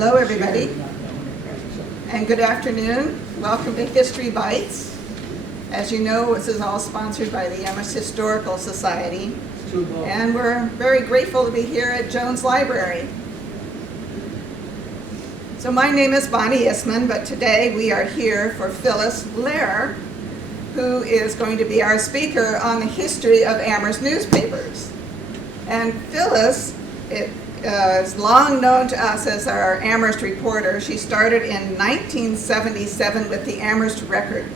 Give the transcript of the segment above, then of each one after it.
Hello, everybody, and good afternoon. Welcome to History Bites. As you know, this is all sponsored by the Amherst Historical Society, and we're very grateful to be here at Jones Library. So my name is Bonnie Isman, but today we are here for Phyllis Lehrer, who is going to be our speaker on the history of Amherst newspapers. And Phyllis is long known to us as our Amherst reporter. She started in 1977 with the Amherst Record.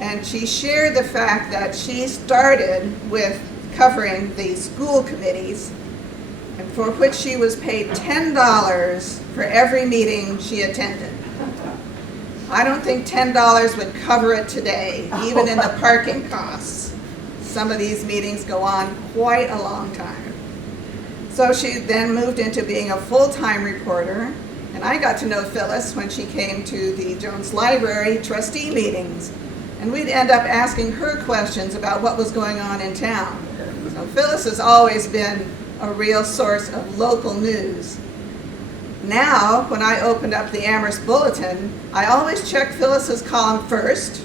And she shared the fact that she started with covering the school committees, and for which she was paid $10 for every meeting she attended. I don't think $10 would cover it today, even in the parking costs. Some of these meetings go on quite a long time. So she then moved into being a full-time reporter, and I got to know Phyllis when she came to the Jones Library trustee meetings, and we'd end up asking her questions about what was going on in town. So Phyllis has always been a real source of local news. Now, when I opened up the Amherst Bulletin, I always check Phyllis's column first,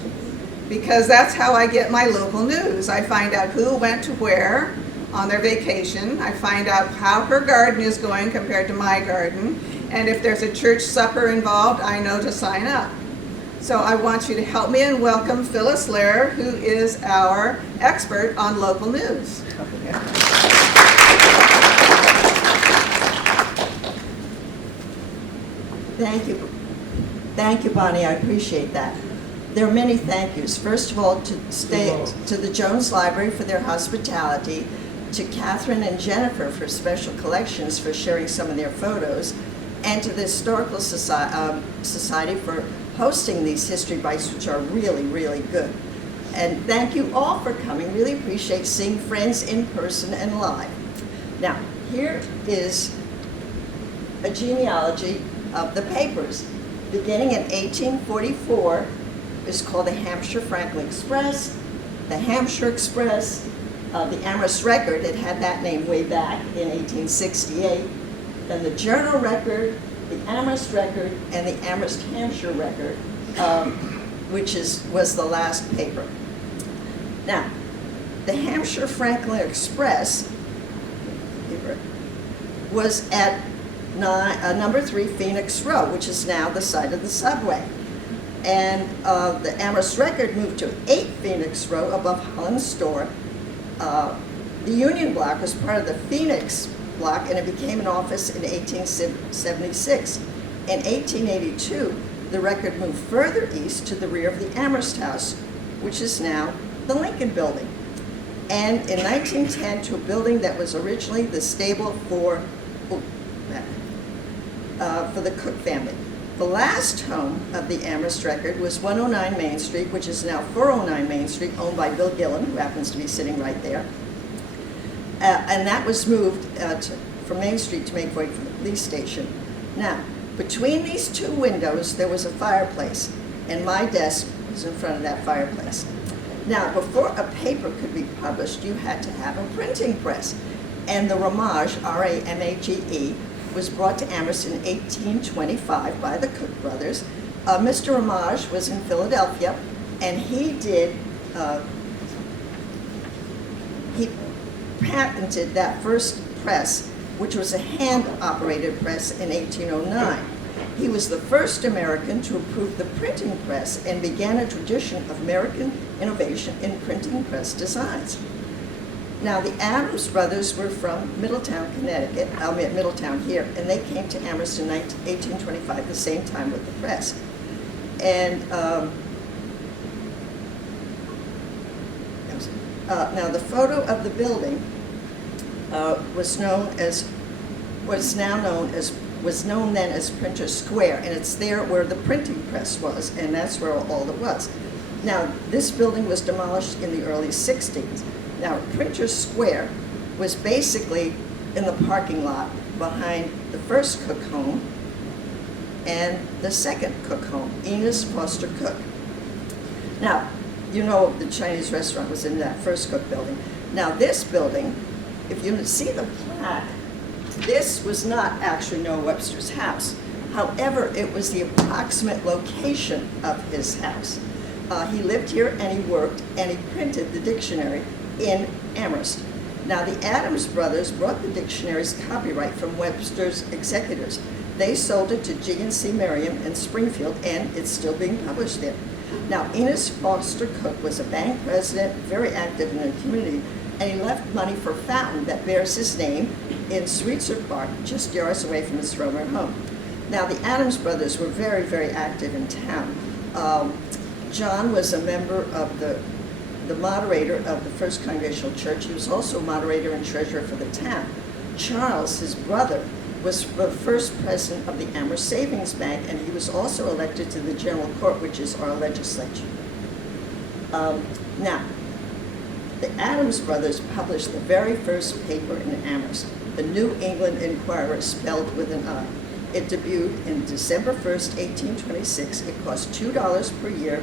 because that's how I get my local news. I find out who went to where on their vacation. I find out how her garden is going compared to my garden. And if there's a church supper involved, I know to sign up. So I want you to help me and welcome Phyllis Lehrer, who is our expert on local news. Thank you, Bonnie. I appreciate that. There are many thank yous. First of all, to the Jones Library for their hospitality, to Catherine and Jennifer for special collections for sharing some of their photos, and to the Historical Society for hosting these History Bites, which are really, really good. And thank you all for coming. Really appreciate seeing friends in person and live. Now, here is a genealogy of the papers. Beginning in 1844, it's called the Hampshire Franklin Express, the Hampshire Express, the Amherst Record. It had that name way back in 1868. Then the Journal Record, the Amherst Record, and the Amherst Hampshire Record, which was the last paper. Now, the Hampshire Franklin Express was at number 3 Phoenix Row, which is now the site of the subway. And the Amherst Record moved to 8 Phoenix Row above Holland's store. The Union Block was part of the Phoenix Block, and it became an office in 1876. In 1882, the Record moved further east to the rear of the Amherst House, which is now the Lincoln Building. And in 1910, to a building that was originally the stable for the Cook family. The last home of the Amherst Record was 109 Main Street, which is now 409 Main Street, owned by Bill Gillen, who happens to be sitting right there. And that was moved from Main Street to make way for the police station. Now, between these two windows, there was a fireplace, and my desk was in front of that fireplace. Now, before a paper could be published, you had to have a printing press. And the Ramage, R-A-M-A-G-E, was brought to Amherst in 1825 by the Cook brothers. Mr. Ramage was in Philadelphia, and he patented that first press, which was a hand-operated press, in 1809. He was the first American to approve the printing press and began a tradition of American innovation in printing press designs. Now, the Adams brothers were from Middletown, Connecticut, Middletown here, and they came to Amherst in 1825, the same time with the press. And now the photo of the building was known then as Printer's Square, and it's there where the printing press was, and that's where all it was. Now, this building was demolished in the early 60s. Now, Printer's Square was basically in the parking lot behind the first Cook home and the second Cook home, Enos Foster Cook. Now, you know the Chinese restaurant was in that first Cook building. Now, this building, if you see the plaque, this was not actually Noah Webster's house. However, it was the approximate location of his house. He lived here and he worked and he printed the dictionary in Amherst. Now, the Adams brothers brought the dictionary's copyright from Webster's executors. They sold it to G&C Merriam in Springfield, and it's still being published there. Now, Enos Foster Cook was a bank president, very active in the community, and he left money for a fountain that bears his name in Sweetser Park, just yards away from his former home. Now, the Adams brothers were very, very active in town. John was a member of the moderator of the First Congregational Church. He was also moderator and treasurer for the town. Charles, his brother, was the first president of the Amherst Savings Bank, and he was also elected to the General Court, which is our legislature. Now, the Adams brothers published the very first paper in Amherst, the New England Inquirer, spelled with an I. It debuted in December 1st, 1826. It cost $2 per year,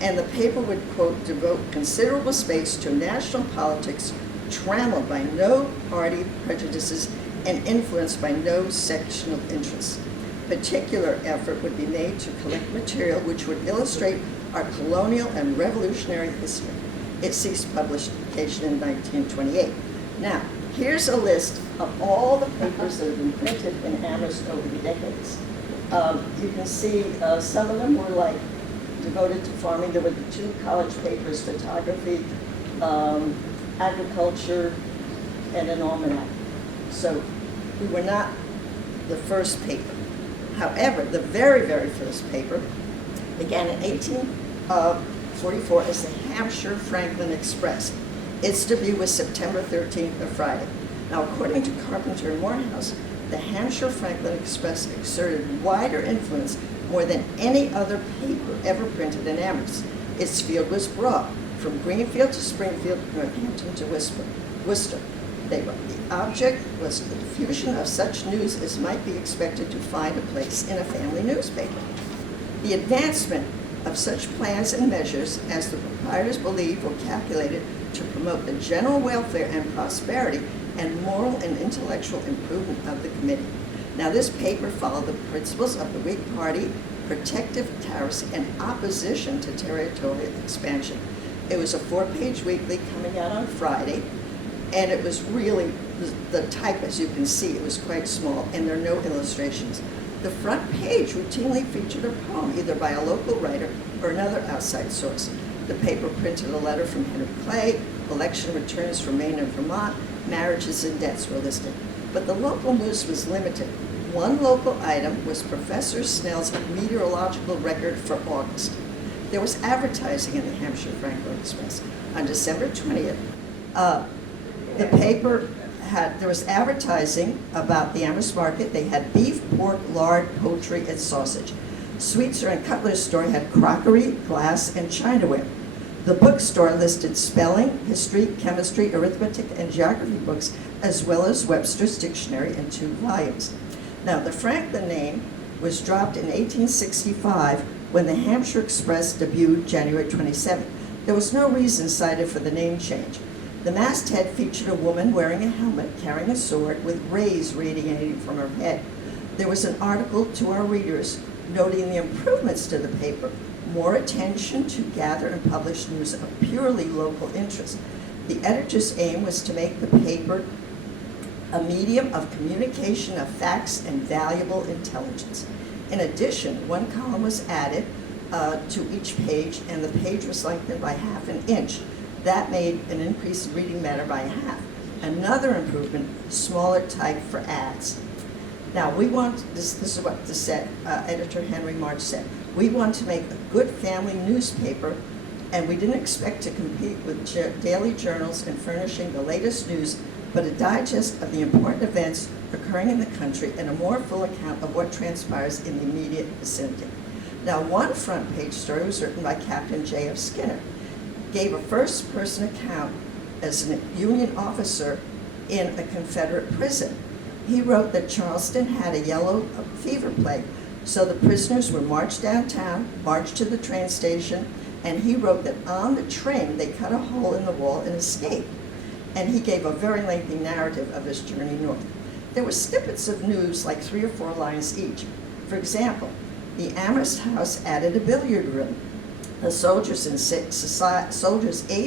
and the paper would, quote, devote considerable space to national politics trammeled by no party prejudices and influenced by no sectional interests. Particular effort would be made to collect material which would illustrate our colonial and revolutionary history. It ceased publication in 1928. Now, here's a list of all the papers that have been printed in Amherst over the decades. You can see some of them were like devoted to farming. There were the two college papers, photography, agriculture, and an almanac. So we were not the first paper. However, the very, very first paper began in 1844 as the Hampshire Franklin Express. Its debut was September 13th, a Friday. Now, according to Carpenter and Morehouse, the Hampshire Franklin Express exerted wider influence more than any other paper ever printed in Amherst. Its field was broad, from Greenfield to Springfield, Northampton to Worcester. They wrote, the object was the diffusion of such news as might be expected to find a place in a family newspaper. The advancement of such plans and measures as the proprietors believed were calculated to promote the general welfare and prosperity and moral and intellectual improvement of the committee. Now, this paper followed the principles of the Whig Party, protective tariffs, and opposition to territorial expansion. It was a 4-page weekly coming out on Friday, and it was really, the type, as you can see, it was quite small, and there are no illustrations. The front page routinely featured a poem, either by a local writer or another outside source. The paper printed a letter from Henry Clay, election returns from Maine and Vermont, marriages and deaths were listed. But the local news was limited. One local item was Professor Snell's meteorological record for August. There was advertising in the Hampshire Franklin Express. On December 20th, the paper there was advertising about the Amherst market. They had beef, pork, lard, poultry, and sausage. Sweetser and Cutler's store had crockery, glass, and chinaware. The bookstore listed spelling, history, chemistry, arithmetic, and geography books, as well as Webster's dictionary in 2 volumes. Now, the Franklin name was dropped in 1865 when the Hampshire Express debuted January 27. There was no reason cited for the name change. The masthead featured a woman wearing a helmet, carrying a sword, with rays radiating from her head. There was an article to our readers noting the improvements to the paper, more attention to gather and publish news of purely local interest. The editor's aim was to make the paper a medium of communication of facts and valuable intelligence. In addition, 1 column was added to each page, and the page was lengthened by ½ an inch. That made an increase in reading matter by half. Another improvement, smaller type for ads. Now, we want, this is what the editor Henry March said, we want to make a good family newspaper, and we didn't expect to compete with daily journals in furnishing the latest news, but a digest of the important events occurring in the country and a more full account of what transpires in the immediate vicinity. Now, one front page story was written by Captain J.F. Skinner, gave a first-person account as a Union officer in a Confederate prison. He wrote that Charleston had a yellow fever plague, so the prisoners were marched downtown, marched to the train station, and he wrote that on the train they cut a hole in the wall and escaped. And he gave a very lengthy narrative of his journey north. There were snippets of news, like 3 or 4 lines each. For example, the Amherst House added a billiard room. The Soldiers' Aid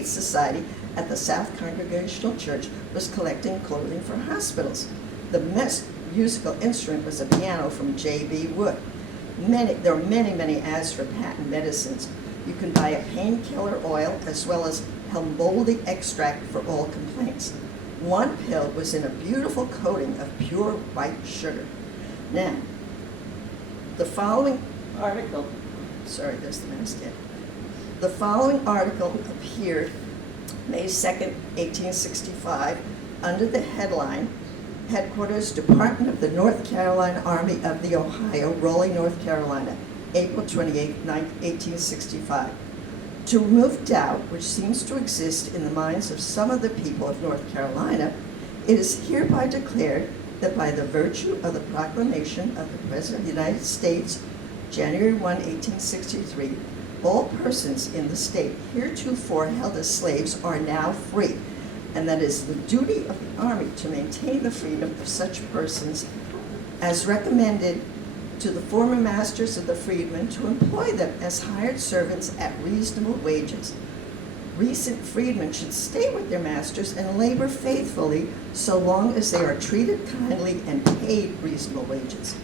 Society at the South Congregational Church was collecting clothing for hospitals. The musical instrument was a piano from J.B. Wood. There are many ads for patent medicines. You can buy a painkiller oil as well as Helmboldi extract for all complaints. One pill was in a beautiful coating of pure white sugar. Now, the following article, there's the masthead. The following article appeared May 2nd, 1865, under the headline, Headquarters, Department of the North Carolina Army of the Ohio, Raleigh, North Carolina, April 28, 1865. To remove doubt, which seems to exist in the minds of some of the people of North Carolina, it is hereby declared that by the virtue of the proclamation of the President of the United States, January 1, 1863, all persons in the state heretofore held as slaves are now free, and that it is the duty of the Army to maintain the freedom of such persons as recommended to the former masters of the freedmen to employ them as hired servants at reasonable wages. Recent freedmen should stay with their masters and labor faithfully so long as they are treated kindly and paid reasonable wages,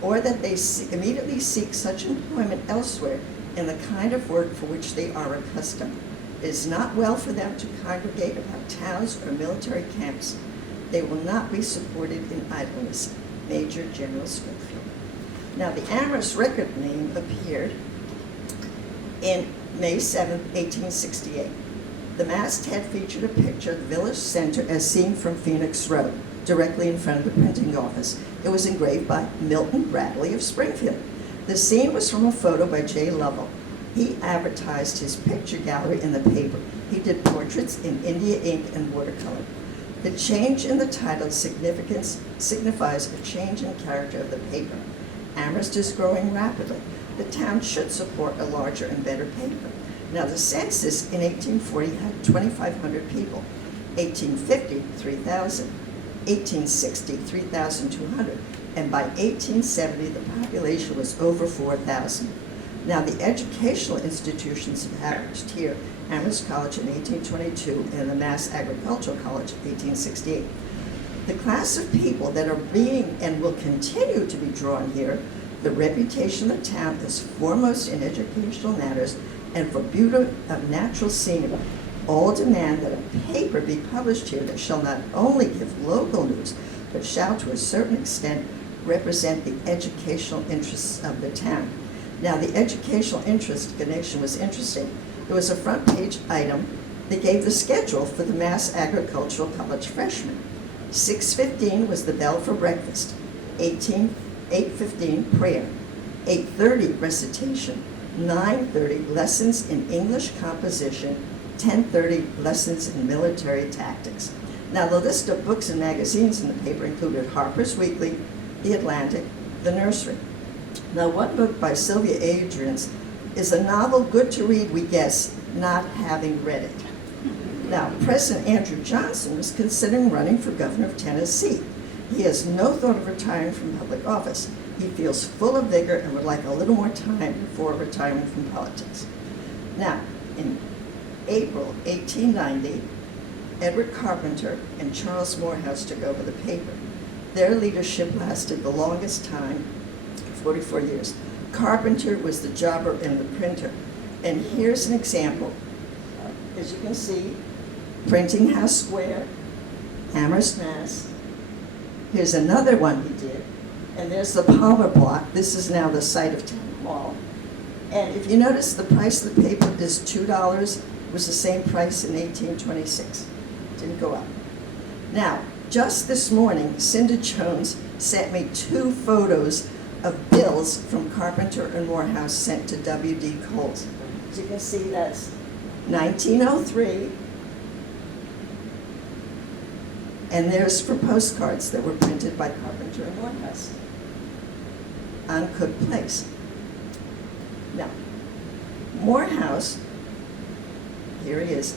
or that they immediately seek such employment elsewhere in the kind of work for which they are accustomed. It is not well for them to congregate about towns or military camps. They will not be supported in idleness. Major General Springfield. Now, the Amherst Record name appeared in May 7, 1868. The masthead featured a picture of the village center as seen from Phoenix Road, directly in front of the printing office. It was engraved by Milton Bradley of Springfield. The scene was from a photo by J. Lovell. He advertised his picture gallery in the paper. He did portraits in India ink and watercolor. The change in the title signifies a change in character of the paper. Amherst is growing rapidly. The town should support a larger and better paper. Now, the census in 1840 had 2,500 people. 1850, 3,000. 1860, 3,200. And by 1870, the population was over 4,000. Now, the educational institutions have averaged here, Amherst College in 1822 and the Mass Agricultural College in 1868. The class of people that are being and will continue to be drawn here, the reputation of the town is foremost in educational matters and for beauty of natural scenery. All demand that a paper be published here that shall not only give local news, but shall to a certain extent represent the educational interests of the town. Now, the educational connection was interesting. There was a front page item that gave the schedule for the Mass Agricultural College freshmen. 6:15 was the bell for breakfast, 8:15 prayer, 8:30 recitation, 9:30 lessons in English composition, 10:30 lessons in military tactics. Now, the list of books and magazines in the paper included Harper's Weekly, The Atlantic, The Nursery. Now, one book by Sylvia Adrians is a novel good to read, we guess, not having read it. Now, President Andrew Johnson was considering running for governor of Tennessee. He has no thought of retiring from public office. He feels full of vigor and would like a little more time before retirement from politics. Now, in April 1890, Edward Carpenter and Charles Morehouse took over the paper. Their leadership lasted the longest time, 44 years. Carpenter was the jobber and the printer. And here's an example. As you can see, Printing House Square, Amherst, Mass. Here's another one he did. And there's the Palmer Block. This is now the site of Town Hall. And if you notice, the price of the paper is $2. It was the same price in 1826. Didn't go up. Now, just this morning, Cinda Jones sent me 2 photos of bills from Carpenter and Morehouse sent to W.D. Coles. As you can see, that's 1903. And there's for postcards that were printed by Carpenter and Morehouse on Cook Place. Now, Morehouse, here he is,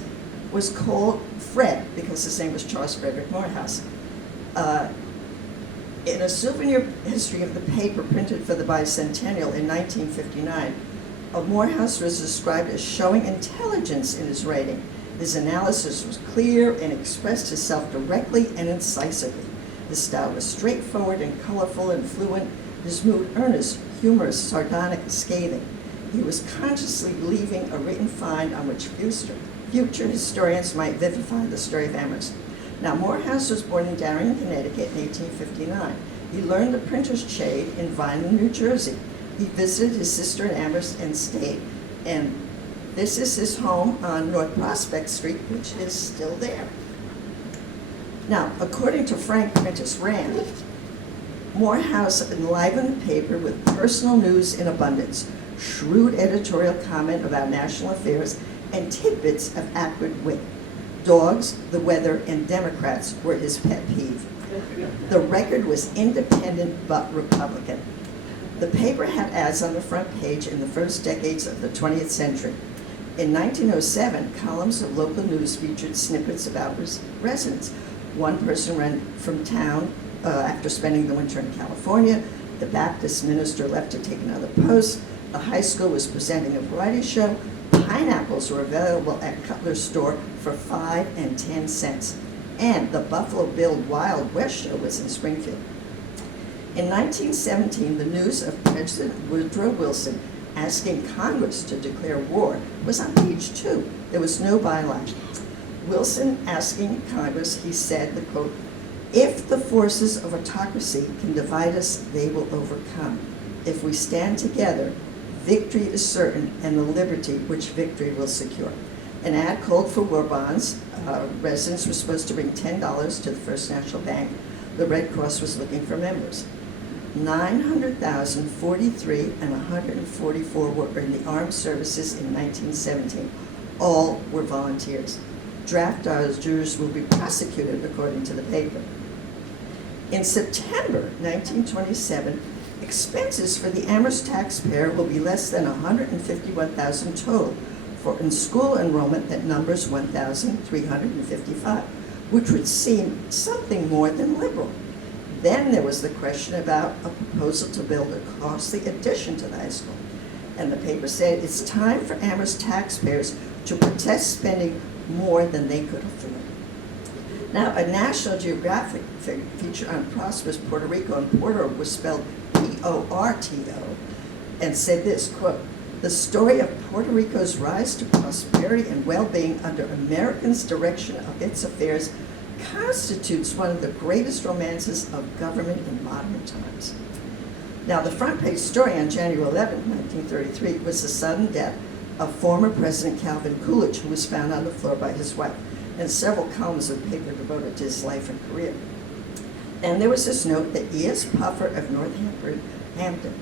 was called Fred because his name was Charles Frederick Morehouse. In a souvenir history of the paper printed for the bicentennial in 1959, Morehouse was described as showing intelligence in his writing. His analysis was clear and expressed himself directly and incisively. His style was straightforward and colorful and fluent, his mood earnest, humorous, sardonic, and scathing. He was consciously leaving a written find on which future historians might vivify the story of Amherst. Now, Morehouse was born in Darien, Connecticut in 1859. He learned the printer's trade in Vineland, New Jersey. He visited his sister in Amherst and stayed. And this is his home on North Prospect Street, which is still there. Now, according to Frank Prentice Rand, Morehouse enlivened the paper with personal news in abundance, shrewd editorial comment about national affairs, and tidbits of acrid wit. Dogs, the weather, and Democrats were his pet peeve. The Record was independent but Republican. The paper had ads on the front page in the first decades of the 20th century. In 1907, columns of local news featured snippets about residents. One person ran from town after spending the winter in California. The Baptist minister left to take another post. The high school was presenting a variety show. Pineapples were available at Cutler's store for 5 and 10 cents. And the Buffalo Bill Wild West show was in Springfield. In 1917, the news of President Woodrow Wilson asking Congress to declare war was on page 2. There was no byline. Wilson asking Congress, he said, the quote, "If the forces of autocracy can divide us, they will overcome. If we stand together, victory is certain, and the liberty which victory will secure." An ad called for war bonds. Residents were supposed to bring $10 to the First National Bank. The Red Cross was looking for members. 900,043 and 144 were in the armed services in 1917. All were volunteers. Draft dodgers will be prosecuted, according to the paper. In September 1927, expenses for the Amherst taxpayer will be less than $151,000 total for in-school enrollment that numbers 1,355, which would seem something more than liberal. Then there was the question about a proposal to build a costly addition to the high school. And the paper said it's time for Amherst taxpayers to protest spending more than they could afford. Now, a National Geographic feature on prosperous Puerto Rico, and Porto was spelled P-O-R-T-O, and said this, quote, "The story of Puerto Rico's rise to prosperity and well-being under Americans' direction of its affairs constitutes one of the greatest romances of government in modern times." Now, the front page story on January 11, 1933, was the sudden death of former President Calvin Coolidge, who was found on the floor by his wife, and several columns of paper devoted to his life and career. And there was this note that E.S. Puffer of Northampton,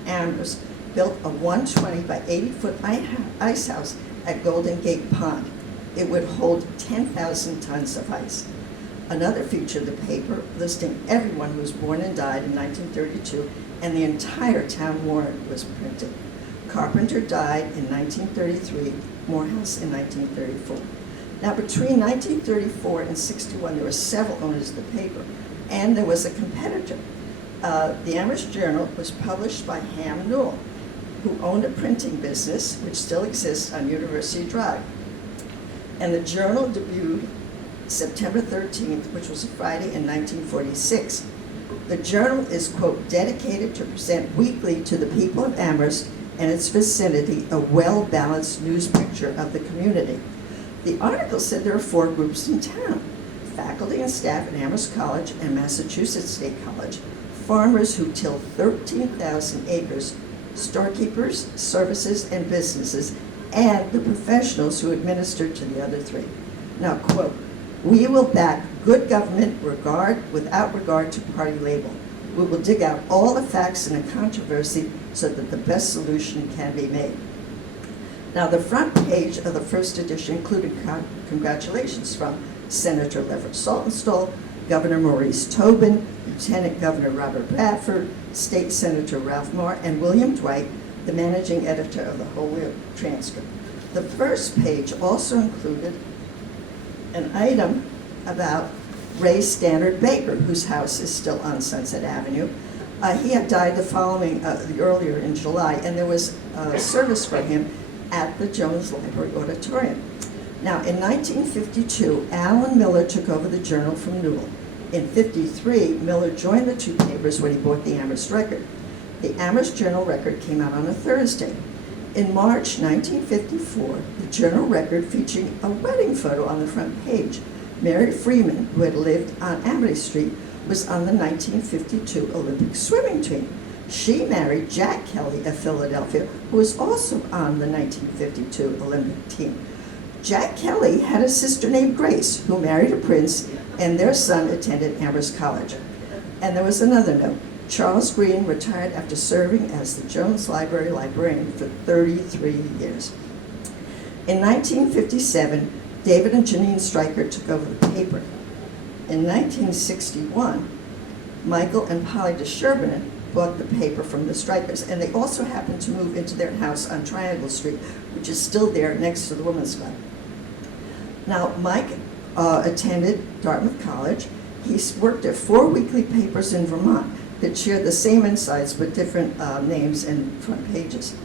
Amherst, built a 120 by 80-foot ice house at Golden Gate Pond. It would hold 10,000 tons of ice. Another feature of the paper listing everyone who was born and died in 1932, and the entire town warrant was printed. Carpenter died in 1933, Morehouse in 1934. Now, between 1934 and 61, there were several owners of the paper, and there was a competitor. The Amherst Journal was published by Ham Newell, who owned a printing business, which still exists on University Drive. And the Journal debuted September 13th, which was a Friday in 1946. The Journal is, quote, "dedicated to present weekly to the people of Amherst and its vicinity a well-balanced news picture of the community." The article said there are 4 groups in town: faculty and staff at Amherst College and Massachusetts State College, farmers who till 13,000 acres, storekeepers, services, and businesses, and the professionals who administer to the other 3. Now, quote, "We will back good government without regard to party label. We will dig out all the facts in a controversy so that the best solution can be made." Now, the front page of the first edition included congratulations from Senator Leverett Saltonstall, Governor Maurice Tobin, Lieutenant Governor Robert Bradford, State Senator Ralph Marr, and William Dwight, the managing editor of the Whole Transcript. The first page also included an item about Ray Stannard Baker, whose house is still on Sunset Avenue. He had died earlier in July, and there was a service for him at the Jones Library Auditorium. Now, in 1952, Allen Miller took over the Journal from Newell. In 53, Miller joined the two papers when he bought the Amherst Record. The Amherst Journal-Record came out on a Thursday. In March 1954, the Journal-Record featured a wedding photo on the front page. Mary Freeman, who had lived on Amity Street, was on the 1952 Olympic swimming team. She married Jack Kelly of Philadelphia, who was also on the 1952 Olympic team. Jack Kelly had a sister named Grace, who married a prince, and their son attended Amherst College. And there was another note. Charles Green retired after serving as the Jones Library librarian for 33 years. In 1957, David and Janine Stryker took over the paper. In 1961, Michael and Polly DeSherbinen bought the paper from the Strykers, and they also happened to move into their house on Triangle Street, which is still there next to the Women's Club. Now, Mike attended Dartmouth College. He worked at 4 weekly papers in Vermont that shared the same insides but different names and front pages.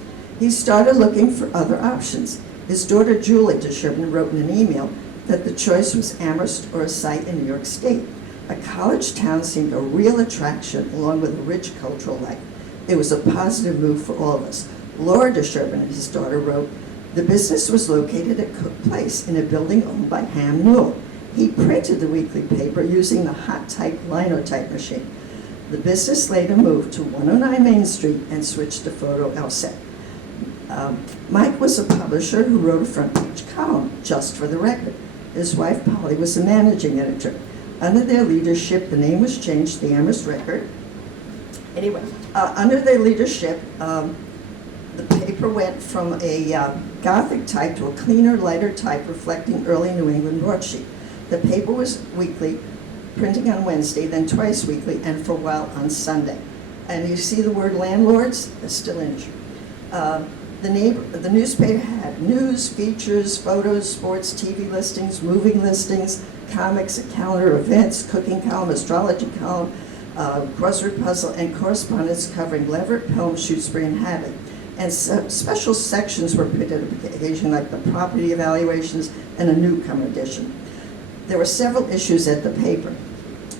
He started looking for other options. His daughter Julie DeSherbinen wrote in an email that the choice was Amherst or a site in New York State. A college town seemed a real attraction along with a rich cultural life. It was a positive move for all of us. Laura DeSherbinen, his daughter, wrote, "The business was located at Cook Place in a building owned by Ham Newell. He printed the weekly paper using the hot type linotype machine. The business later moved to 109 Main Street and switched to photo outset." Mike was a publisher who wrote a front page column just for the Record. His wife Polly was a managing editor. Under their leadership, the name was changed to the Amherst Record. Anyway, under their leadership, the paper went from a Gothic type to a cleaner, lighter type reflecting early New England broadsheet. The paper was weekly, printing on Wednesday, then twice weekly, and for a while on Sunday. And you see the word landlords? It's still in. The newspaper had news, features, photos, sports, TV listings, moving listings, comics, a calendar, events, cooking column, astrology column, crossword puzzle, and correspondence covering Leverett, Pelham, Shutesbury, and Hadley. And special sections were printed occasionally, like the property evaluations and a newcomer edition. There were several issues at the paper.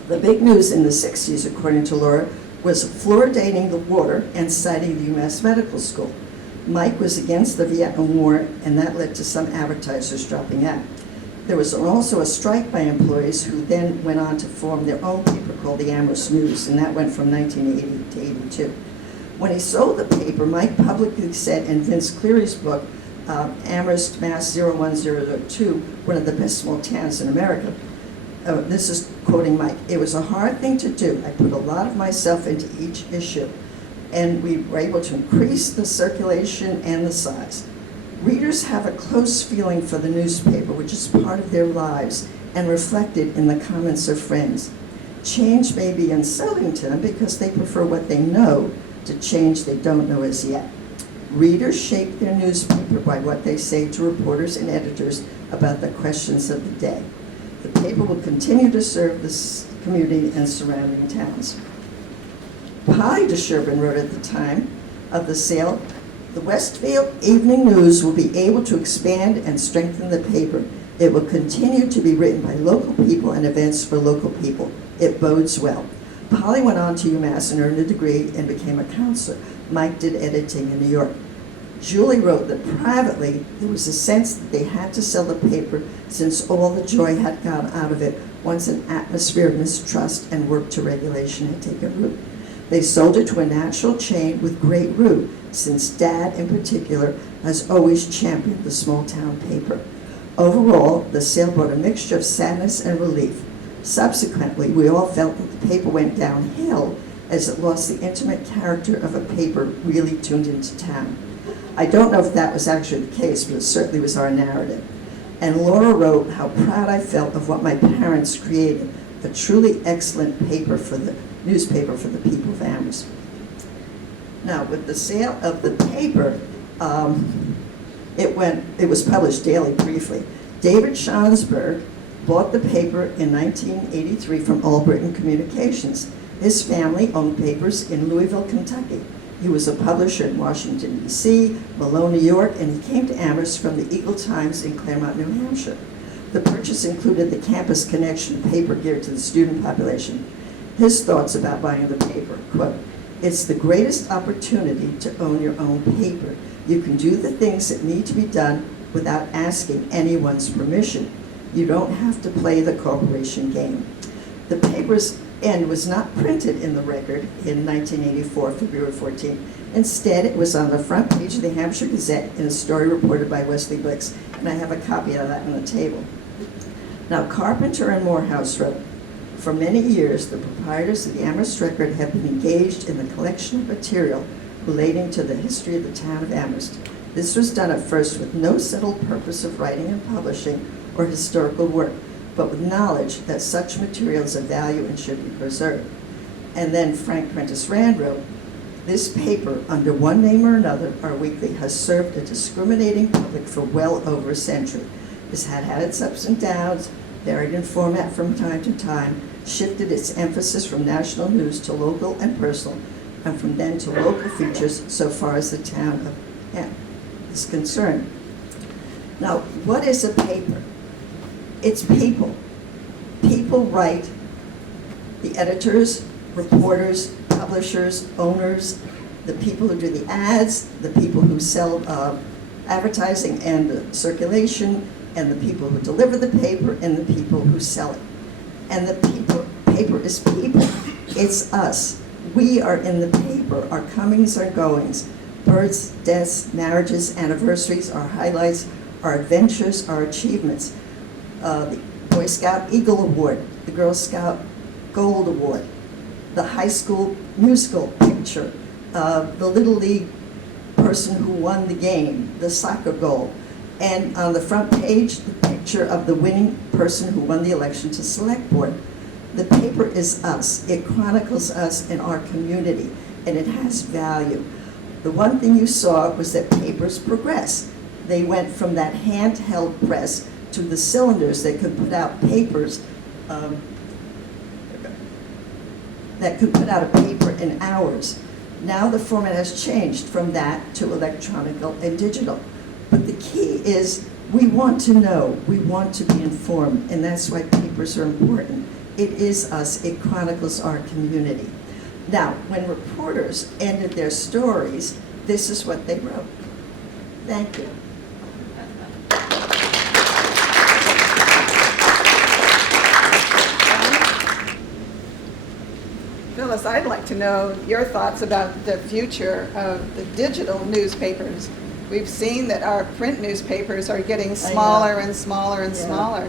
The big news in the 60s, according to Laura, was fluoridating the water and citing the UMass Medical School. Mike was against the Vietnam War, and that led to some advertisers dropping out. There was also a strike by employees who then went on to form their own paper called the Amherst News, and that went from 1980 to 82. When he sold the paper, Mike publicly said in Vince Cleary's book, Amherst, Mass. 01002, one of the best small towns in America, this is quoting Mike, "It was a hard thing to do. I put a lot of myself into each issue, and we were able to increase the circulation and the size. Readers have a close feeling for the newspaper, which is part of their lives and reflected in the comments of friends. Change may be unsettling to them because they prefer what they know to change they don't know as yet. Readers shape their newspaper by what they say to reporters and editors about the questions of the day. The paper will continue to serve this community and surrounding towns." Polly DeSherbinen wrote at the time of the sale, "The Westfield Evening News will be able to expand and strengthen the paper. It will continue to be written by local people and events for local people. It bodes well." Polly went on to UMass and earned a degree and became a counselor. Mike did editing in New York. Julie wrote that privately there was a sense that they had to sell the paper since all the joy had gone out of it once an atmosphere of mistrust and work to regulation had taken root. They sold it to a national chain with great root, since Dad in particular has always championed the small town paper. Overall, the sale brought a mixture of sadness and relief. Subsequently, we all felt that the paper went downhill as it lost the intimate character of a paper really tuned into town. I don't know if that was actually the case, but it certainly was our narrative. And Laura wrote how proud I felt of what my parents created, a truly excellent paper for the newspaper for the people of Amherst. Now, with the sale of the paper, it was published daily briefly. David Schonsberg bought the paper in 1983 from All Britain Communications. His family owned papers in Louisville, Kentucky. He was a publisher in Washington, D.C., Malone, New York, and he came to Amherst from the Eagle Times in Claremont, New Hampshire. The purchase included the Campus Connection paper geared to the student population. His thoughts about buying the paper, quote, "It's the greatest opportunity to own your own paper. You can do the things that need to be done without asking anyone's permission. You don't have to play the corporation game." The paper's end was not printed in the Record in 1984, February 14. Instead, it was on the front page of the Hampshire Gazette in a story reported by Wesley Blix, and I have a copy of that on the table. Now, Carpenter and Morehouse wrote, "For many years, the proprietors of the Amherst Record have been engaged in the collection of material relating to the history of the town of Amherst. This was done at first with no settled purpose of writing and publishing or historical work, but with knowledge that such materials of value and should be preserved." And then Frank Prentice Rand wrote, "This paper, under one name or another, Our Weekly, has served a discriminating public for well over a century. It had its ups and downs, varied in format from time to time, shifted its emphasis from national news to local and personal, and from then to local features so far as the town of Amherst is concerned." Now, what is a paper? It's people. People write, the editors, reporters, publishers, owners, the people who do the ads, the people who sell advertising and circulation, and the people who deliver the paper, and the people who sell it. And the paper is people. It's us. We are in the paper, our comings, our goings, births, deaths, marriages, anniversaries, our highlights, our adventures, our achievements. The Boy Scout Eagle Award, the Girl Scout Gold Award, the high school musical picture, the Little League person who won the game, the soccer goal, and on the front page, the picture of the winning person who won the election to select board. The paper is us. It chronicles us and our community, and it has value. The one thing you saw was that papers progress. They went from that handheld press to the cylinders that could put out papers, that could put out a paper in hours. Now the format has changed from that to electronic and digital. But the key is we want to know, we want to be informed, and that's why papers are important. It is us, it chronicles our community. Now, when reporters ended their stories, this is what they wrote. Thank you. Phyllis, I'd like to know your thoughts about the future of the digital newspapers. We've seen that our print newspapers are getting smaller and smaller and smaller.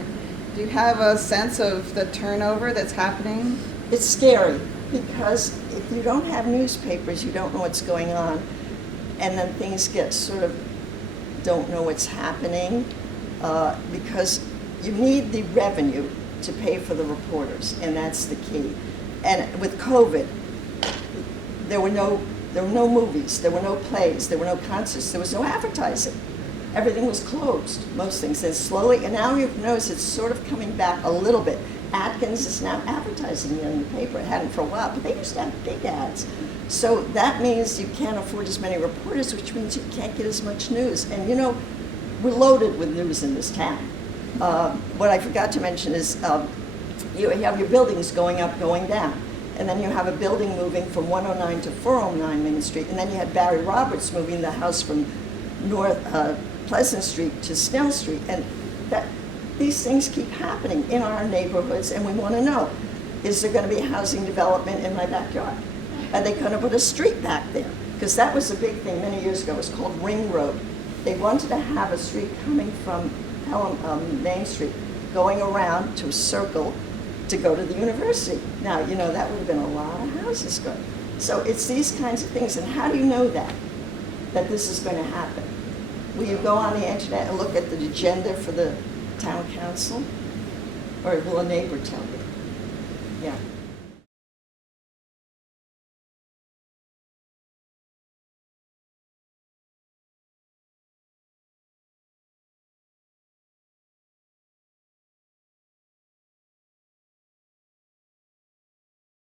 Do you have a sense of the turnover that's happening? It's scary because if you don't have newspapers, you don't know what's going on, and then things get sort of don't know what's happening because you need the revenue to pay for the reporters, and that's the key. And with COVID, there were no movies, there were no plays, there were no concerts, there was no advertising. Everything was closed, most things. And slowly, and now you've noticed it's sort of coming back a little bit. Atkins is now advertising in the paper. It hadn't for a while, but they used to have big ads. So that means you can't afford as many reporters, which means you can't get as much news. And you know, we're loaded with news in this town. What I forgot to mention is you have your buildings going up, going down. And then you have a building moving from 109 to 409 Main Street. And then you had Barry Roberts moving the house from North Pleasant Street to Snell Street. And these things keep happening in our neighborhoods, and we want to know, is there going to be housing development in my backyard? Are they going to put a street back there? Because that was a big thing many years ago. It was called Ring Road. They wanted to have a street coming from Main Street, going around to a circle to go to the university. Now, you know, that would have been a lot of houses going. So it's these kinds of things. And how do you know that this is going to happen? Will you go on the internet and look at the agenda for the town council? Or will a neighbor tell you? Yeah.